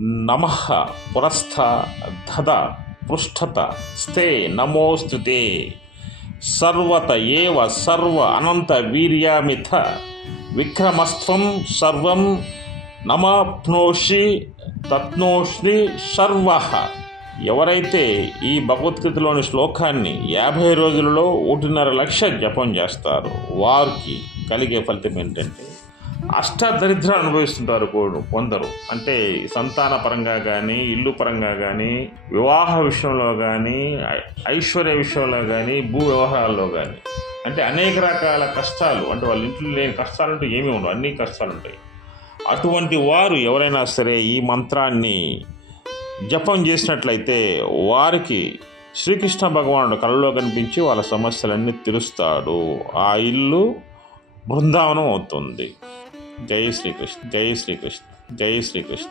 నమః పురస్థ ధద పృష్ఠత స్థే నమోస్తుతే సర్వత ఏవ సర్వ అనంత వీర్యామిథ విక్రమస్త్వం సర్వం నమప్నోషి తత్నోష్ణి సర్వః. ఎవరైతే ఈ భగవద్గీతలోని శ్లోకాన్ని 50 రోజులలో 1.5 లక్ష జపం చేస్తారో వారికి కలిగే ఫలితం ఏంటంటే అష్టదరిద్రాలు అనుభవిస్తుంటారు కొందరు. అంటే సంతాన పరంగా కానీ, ఇల్లు పరంగా కానీ, వివాహ విషయంలో కానీ, ఐశ్వర్య విషయంలో కానీ, భూ వ్యవహారాల్లో కానీ, అంటే అనేక రకాల కష్టాలు, అంటే వాళ్ళ ఇంట్లో లేని కష్టాలంటూ ఏమీ ఉండవు, అన్ని కష్టాలు ఉంటాయి. అటువంటి వారు ఎవరైనా సరే ఈ మంత్రాన్ని జపం చేసినట్లయితే వారికి శ్రీకృష్ణ భగవానుడు కలలో కనిపించి వాళ్ళ సమస్యలన్నీ తీరుస్తాడు. ఆ ఇల్లు బృందావనం అవుతుంది. జై శ్రీకృష్ణ, జై శ్రీకృష్ణ, జై శ్రీకృష్ణ.